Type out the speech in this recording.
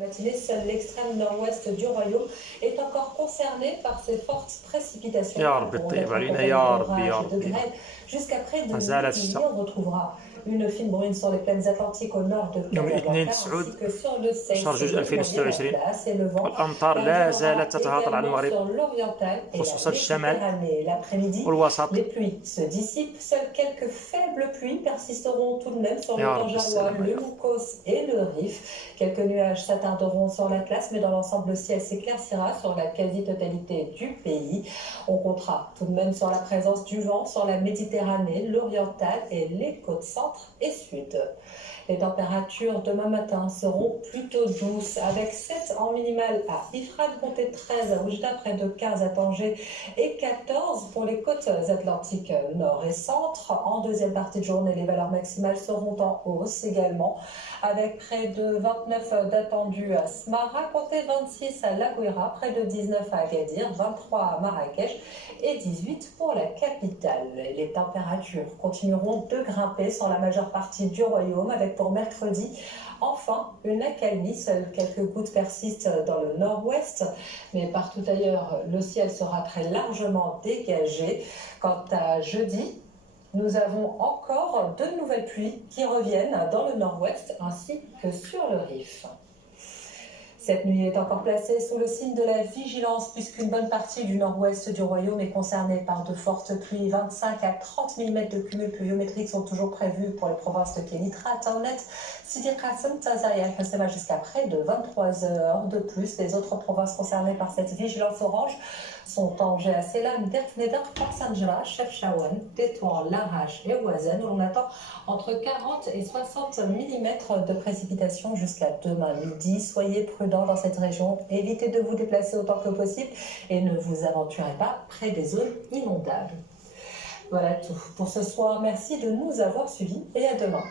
Matinée, seul l'extrême nord-ouest du royaume est encore concerné par ces fortes précipitations. يا ربي تطيب علينا يا ربي يا De ربي. grêle jusqu'à près de ما زالت midi, الشتاء. on retrouvera une fine bruine sur les plaines atlantiques au nord de يوم الاثنين Casablanca ainsi 9 que sur le شهر جوج Seyssel, moyenne 2026 place et le vent والأمطار لا زالت تتهاطل على également المغرب sur l'oriental et la خصوصا الشمال Méditerranée. L'après-midi, والوسط. les pluies se dissipent. Seules quelques faibles pluies persisteront tout de même sur le يا رب Tanjarois, السلامة le يا رب. Loukos et le Rif. Quelques nuages s'attarderont sur l'Atlas, mais dans l'ensemble, le ciel s'éclaircira sur la quasi-totalité du pays. On comptera tout de même sur la présence du vent sur la Méditerranée, l'oriental et les côtes centre et sud. Les températures demain matin seront plutôt douces, avec 7 en minimale à Ifrane, comptez 13 à Oujda, près de 15 à Tanger et 14 pour les côtes atlantiques nord et centre. En deuxième partie de journée, les valeurs maximales seront en hausse également, avec près de 29 d'attendus à Smara, comptez 26 à La Guaira, près de 19 à Agadir, 23 à Marrakech et 18 pour la capitale. Les températures continueront de grimper sur la majeure partie du royaume, avec pour mercredi enfin une accalmie. Seules quelques gouttes persistent dans le nord-ouest, mais partout ailleurs le ciel sera très largement dégagé. Quant à jeudi, nous avons encore de nouvelles pluies qui reviennent dans le nord-ouest ainsi que sur le Rif. Cette nuit est encore placée sous le signe de la vigilance, puisqu'une bonne partie du nord-ouest du royaume est concernée par de fortes pluies. 25 à 30 mm de cumul pluviométrique sont toujours prévus pour les provinces de Kénitra, Taounet, Sidi Qassem, Taza et Al-Hoceima jusqu'à près de 23 heures. De plus, les autres provinces concernées par cette vigilance orange sont Tanger, Selam, Derfnedar, Sanjra, Chefchaouen, Tétouan, Larache et Ouazen, où l'on attend entre 40 et 60 mm de précipitations jusqu'à demain midi. Soyez prudents dans cette région, évitez de vous déplacer autant que possible et ne vous aventurez pas près des zones inondables. Voilà tout pour ce soir, merci de nous avoir suivis et à demain.